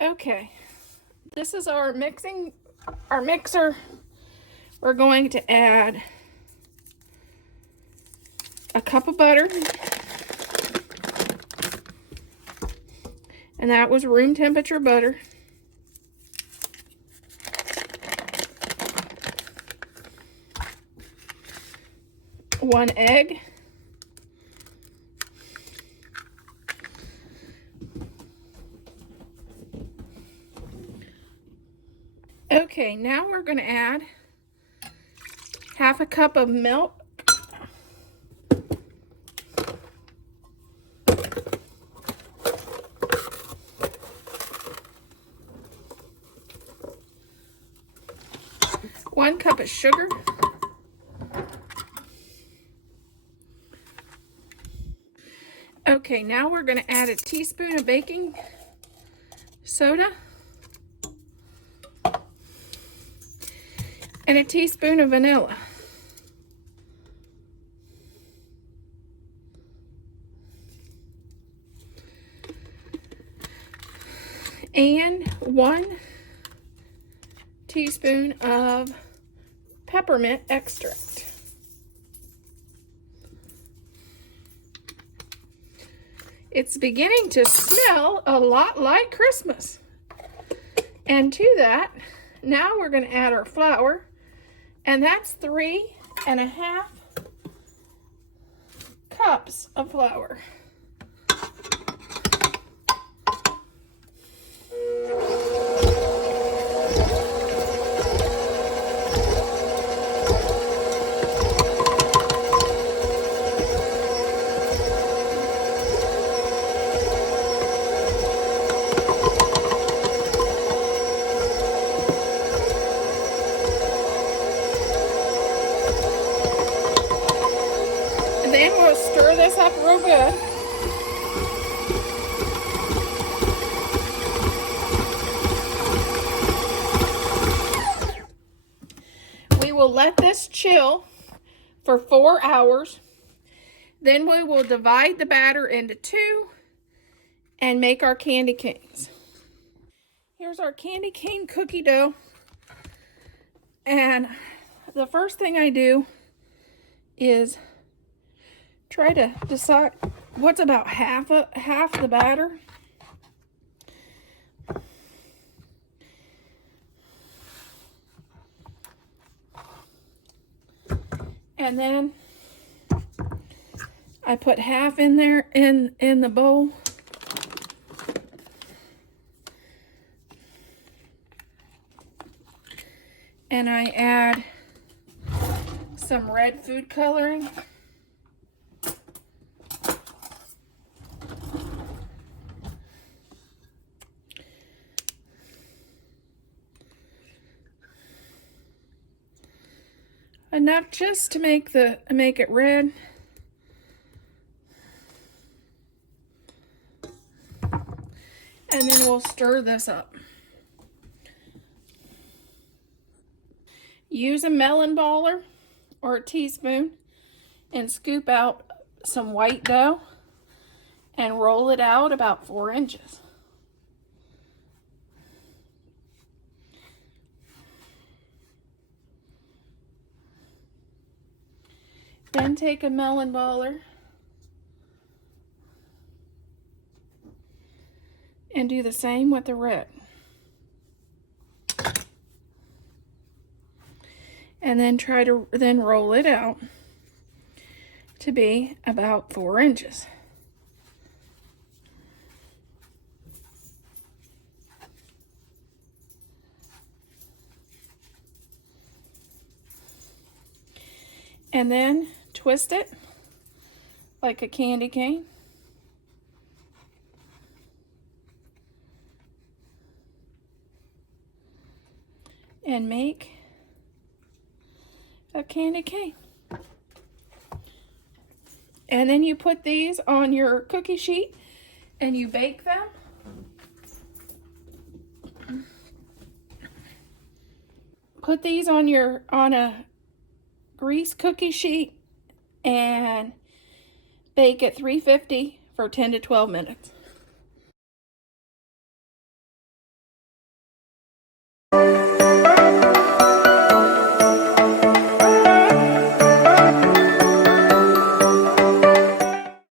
Okay, this is our mixer. We're going to add a cup of butter, and that was room temperature butter. One egg. Okay, now we're going to add half a cup of milk. One cup of sugar. Okay, now we're going to add a teaspoon of baking soda and a teaspoon of vanilla. And 1 teaspoon of peppermint extract. It's beginning to smell a lot like Christmas. And to that, now we're going to add our flour, and that's 3½ cups of flour. Then we'll stir this up real good. We will let this chill for 4 hours. Then we will divide the batter into 2 and make our candy canes. Here's our candy cane cookie dough. And the first thing I do is try to decide what's about half the batter. And then I put half in there in the bowl. And I add some red food coloring. Enough just to make it red. And then we'll stir this up. Use a melon baller or a teaspoon and scoop out some white dough and roll it out about 4 inches. Then take a melon baller and do the same with the red. And then try to roll it out to be about 4 inches. And then twist it like a candy cane. And make a candy cane. And then you put these on your cookie sheet and you bake them. Put these on a grease cookie sheet and bake at 350 for 10 to 12 minutes.